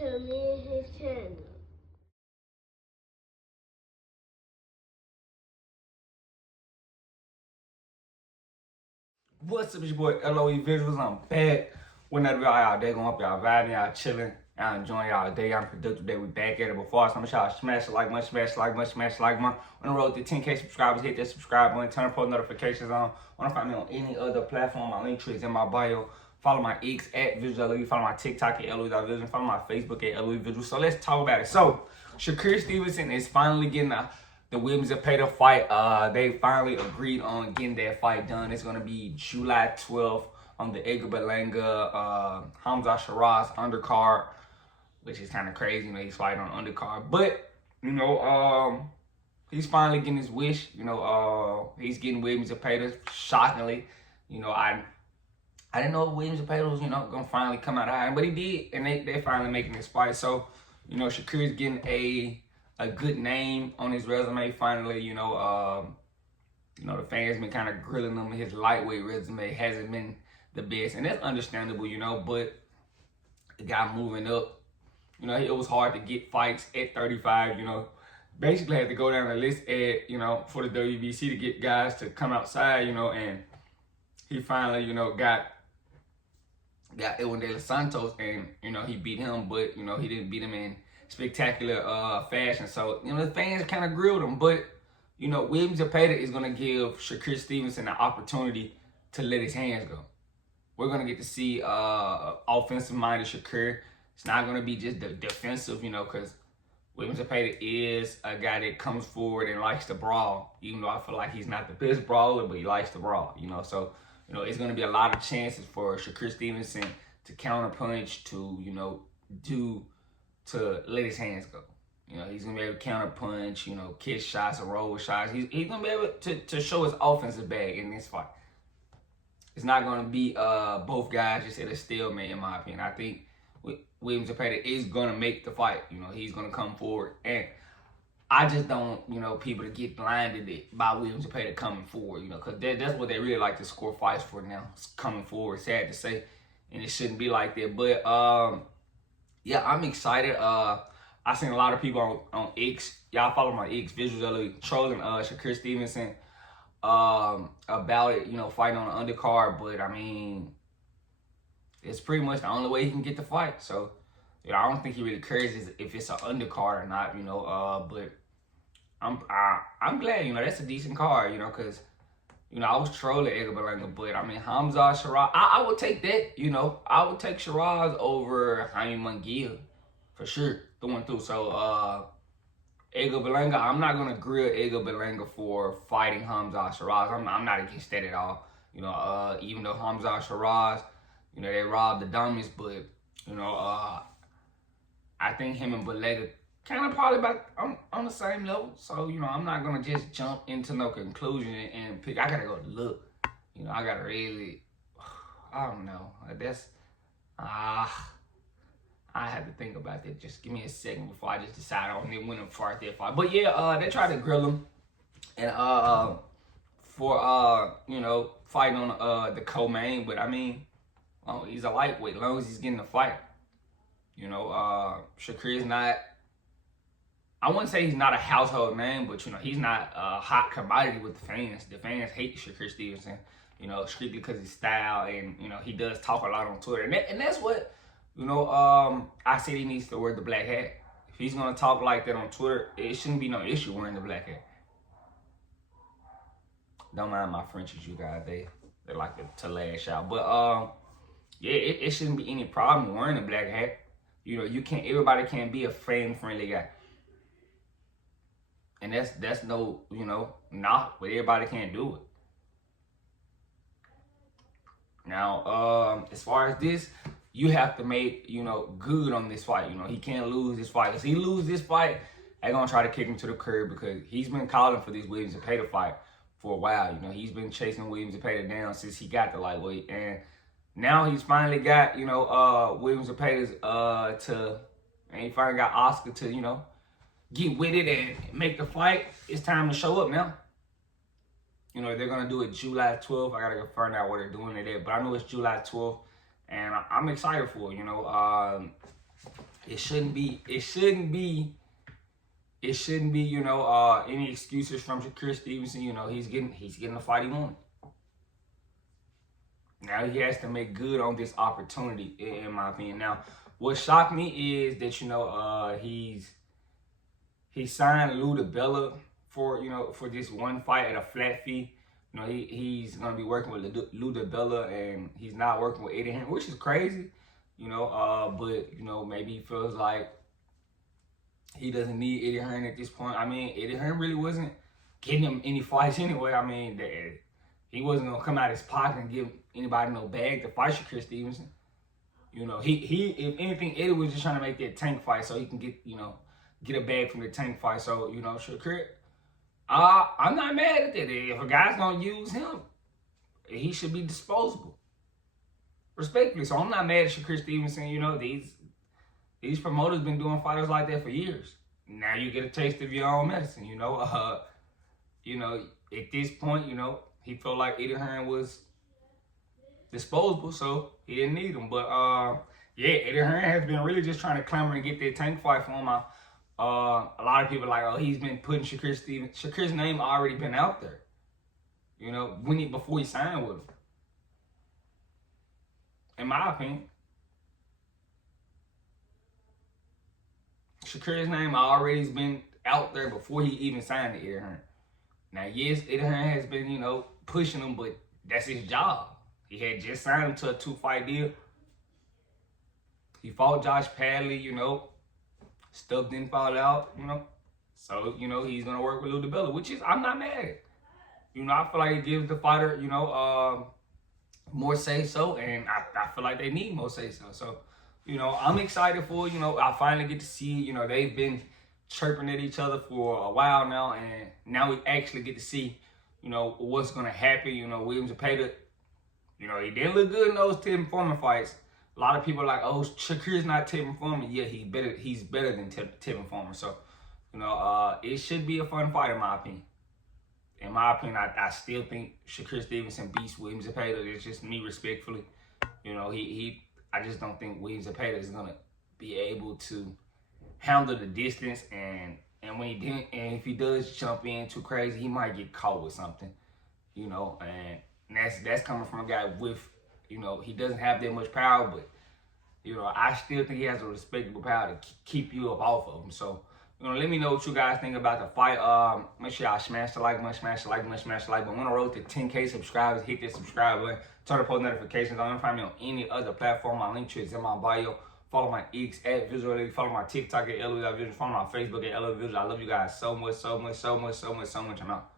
to me and his channel. What's up, it's your boy LOE Visuals. I'm back. Whenever y'all day going up, y'all vibing, y'all chilling, y'all enjoying y'all day, y'all productive day. We back at it. Before I start, y'all smash the like button, smash the like button, smash the like button. On the road to 10K subscribers, hit that subscribe button, turn post notifications on. Want to find me on any other platform? My link tree is in my bio. Follow my X at VisualLOE. Follow my TikTok at LOE.Vision. Follow my Facebook at LOE Visuals. So let's talk about it. So Shakur Stevenson is finally getting the Williams Zepeda fight. They finally agreed on getting that fight done. It's gonna be July 12th on the Edgar Berlanga, Hamza Shiraz undercard, which is kind of crazy. You know, he's fighting on undercard, but you know, he's finally getting his wish. You know, he's getting Williams Zepeda. Shockingly, you know, I didn't know Williams Zepeda was, you know, gonna finally come out high, but he did, and they finally making this fight. So, you know, Shakur's getting a good name on his resume finally. You know, the fans been kind of grilling him. His lightweight resume hasn't been the best, and that's understandable, you know, but the guy moving up, you know, it was hard to get fights at 35, you know. Basically had to go down the list at, you know, for the WBC to get guys to come outside, you know, and he finally, you know, got Edwin De Los Santos, and, you know, he beat him, but, you know, he didn't beat him in spectacular fashion. So, you know, the fans kind of grilled him, but, you know, Williams Zepeda is going to give Shakur Stevenson an opportunity to let his hands go. We're going to get to see offensive-minded Shakur. It's not going to be just defensive, you know, because Williams Zepeda is a guy that comes forward and likes to brawl, even though I feel like he's not the best brawler, but he likes to brawl, you know. So, you know, it's going to be a lot of chances for Shakur Stevenson to counterpunch, to, you know, to let his hands go. You know, he's going to be able to counterpunch, you know, kiss shots or roll shots. He's going to be able to show his offensive bag in this fight. It's not going to be both guys just at a stalemate, in my opinion. I think Williams Zepeda is going to make the fight. You know, he's going to come forward. And I just don't, you know, people to get blinded by Williams Zepeda coming forward, you know, because that's what they really like to score fights for now. It's coming forward, sad to say, and it shouldn't be like that. But, yeah, I'm excited. I seen a lot of people on X. Y'all follow my X, VisualLOE, trolling Shakur Stevenson about it, you know, fighting on the undercard. But, I mean, it's pretty much the only way he can get the fight. So, you know, I don't think he really cares if it's an undercard or not, you know. But I'm glad, you know, that's a decent card, you know, because, you know, I was trolling Edgar Berlanga, but, I mean, Hamza Shiraz, I would take that, you know. I would take Shiraz over Jaime Munguia, for sure, through. So, Edgar Berlanga, I'm not going to grill Edgar Berlanga for fighting Hamza Shiraz. I'm not against that at all. You know, even though Hamza Shiraz, you know, they robbed the dummies, but, you know, I think him and Berlanga kind of probably about on the same level. So, you know, I'm not going to just jump into no conclusion and pick. I got to go look. You know, I got to really, I don't know. That's, I have to think about that. Just give me a second before I just decide on it when to fight that fight. But yeah, they tried to grill him, and for you know, fighting on the co-main. But I mean, he's a lightweight. As long as he's getting the fight, you know, Shakur is not. I wouldn't say he's not a household name, but you know, he's not a hot commodity with the fans. The fans hate Shakur Stevenson, you know, strictly because his style, and you know, he does talk a lot on Twitter, and that's what. You know, I said he needs to wear the black hat. If he's going to talk like that on Twitter, it shouldn't be no issue wearing the black hat. Don't mind my Frenchies, you guys. They like to lash out. But, yeah, it shouldn't be any problem wearing the black hat. You know, everybody can't be a fan-friendly guy. And that's no, you know, knock, but everybody can't do it. Now, as far as this, you have to make, you know, good on this fight. You know, he can't lose this fight. If he loses this fight, they're going to try to kick him to the curb, because he's been calling for this Williams Zepeda fight for a while. You know, he's been chasing Williams Zepeda down since he got the lightweight. And now he's finally got, you know, Williams Zepeda's and he finally got Oscar to, you know, get with it and make the fight. It's time to show up now. You know, they're going to do it July 12th. I got to go find out where they're doing it at. But I know it's July 12th. And I'm excited for it, you know. It shouldn't be. You know, any excuses from Shakur Stevenson. You know, he's getting the fight he wanted. Now he has to make good on this opportunity, in my opinion. Now, what shocked me is that, you know, he signed Lou DiBella for this one fight at a flat fee. You know, he's gonna be working with Lou DiBella, and he's not working with Eddie Hearn, which is crazy. You know, but you know, maybe he feels like he doesn't need Eddie Hearn at this point. I mean, Eddie Hearn really wasn't getting him any fights anyway. I mean, he wasn't gonna come out his pocket and give anybody no bag to fight Shakur Stevenson. You know, he if anything, Eddie was just trying to make that Tank fight so he can get a bag from the Tank fight. So, you know, Shakur, I'm not mad at that. If a guy's gonna use him, he should be disposable, respectfully. So I'm not mad at Shakur Stevenson. You know, these promoters been doing fighters like that for years. Now you get a taste of your own medicine. You know, at this point, you know, he felt like Eddie Hearn was disposable, so he didn't need him. But yeah, Eddie Hearn has been really just trying to clamor and get that Tank fight for him. A lot of people are like, oh, he's been putting Shakur's name already been out there. You know, before he signed with him. In my opinion, Shakur's name already has been out there before he even signed to Eddie Hearn. Now, yes, Eddie Hearn has been, you know, pushing him, but that's his job. He had just signed him to a 2-fight deal. He fought Josh Padley, you know. Stuff didn't fall out, you know. So, you know, he's going to work with Lou DiBella, which is, I'm not mad at. You know, I feel like it gives the fighter, you know, more say-so, and I feel like they need more say-so. So, you know, I'm excited for, you know, I finally get to see, you know, they've been chirping at each other for a while now, and now we actually get to see, you know, what's going to happen. You know, William Zepeda, you know, he didn't look good in those Tevin Foreman fights. A lot of people are like, oh, Shakur's not Tevin Foreman. Yeah, he's better than Tevin Foreman. So, you know, it should be a fun fight, in my opinion. In my opinion, I still think Shakur Stevenson beats William Zepeda. It's just me, respectfully. You know, I just don't think William Zepeda is gonna be able to handle the distance, and if he does jump in too crazy, he might get caught with something. You know, and that's coming from a guy with, you know, he doesn't have that much power, but you know, I still think he has a respectable power to keep you up off of him. So, you know, let me know what you guys think about the fight. Make sure y'all smash the like button, smash the like button, smash the like button. On the road to 10K subscribers, hit that subscribe button. Turn on post notifications. Don't find me on any other platform. My link to is in my bio. Follow my X at ForJuly. Follow my TikTok at LOVisuals. Follow my Facebook at LOVisuals. I love you guys so much, so much, so much, so much, so much. I'm out.